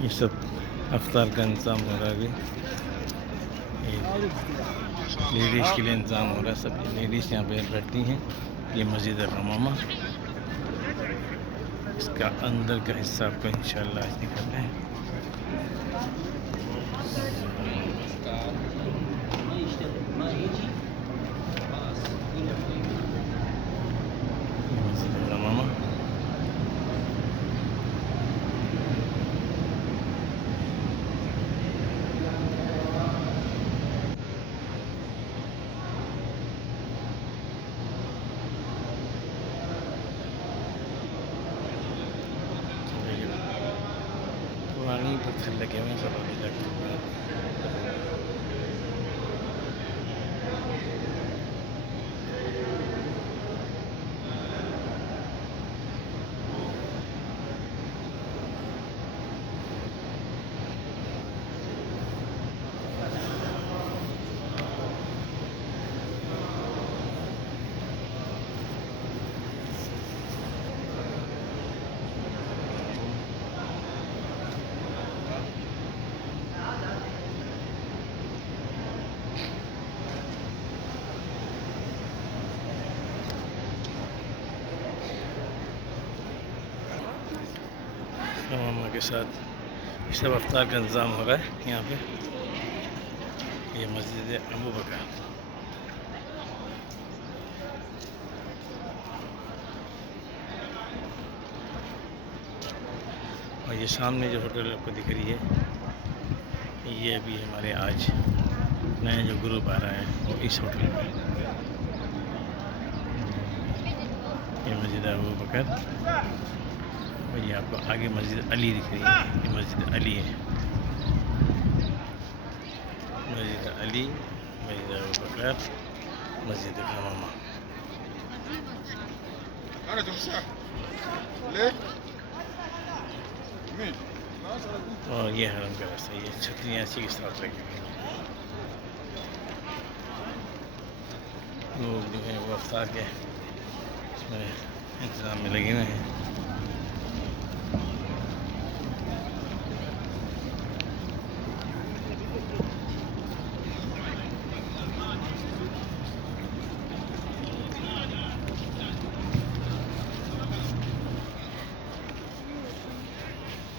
ये सब अफ्तार का इंतज़ाम हो रहा है अभी। लेडीज़ के लिए इंतज़ाम हो रहा है, सब लेडीज़ यहाँ पे बैठती हैं। ये मस्जिद हमामा, इसका अंदर का हिस्सा आपको इंशाअल्लाह दिखाते हैं। मस्जिद हमामा पुरानी पत्थर लगे हुए हैं सब अभी तक। हमामा के साथ इस सब अफ्तार का इंतज़ाम हो रहा है यहाँ पे। ये मस्जिद अबू बकर, और ये सामने जो होटल आपको दिख रही है, ये अभी हमारे आज नया जो ग्रुप आ रहा है वो इस होटल में। ये मस्जिद अबू बकर, और ये आपको आगे मस्जिद अली दिख रही है। ये मस्जिद अली है, मस्जिद अली, मस्जिद अबू बकर, मस्जिद हमामा। और ये हरम का रास्ता, ये छतरियाँ ऐसी के साथ लगी हुई हैं। लोग जो है वो अफ्तार के इसमें इंतज़ाम में लगे हुए हैं।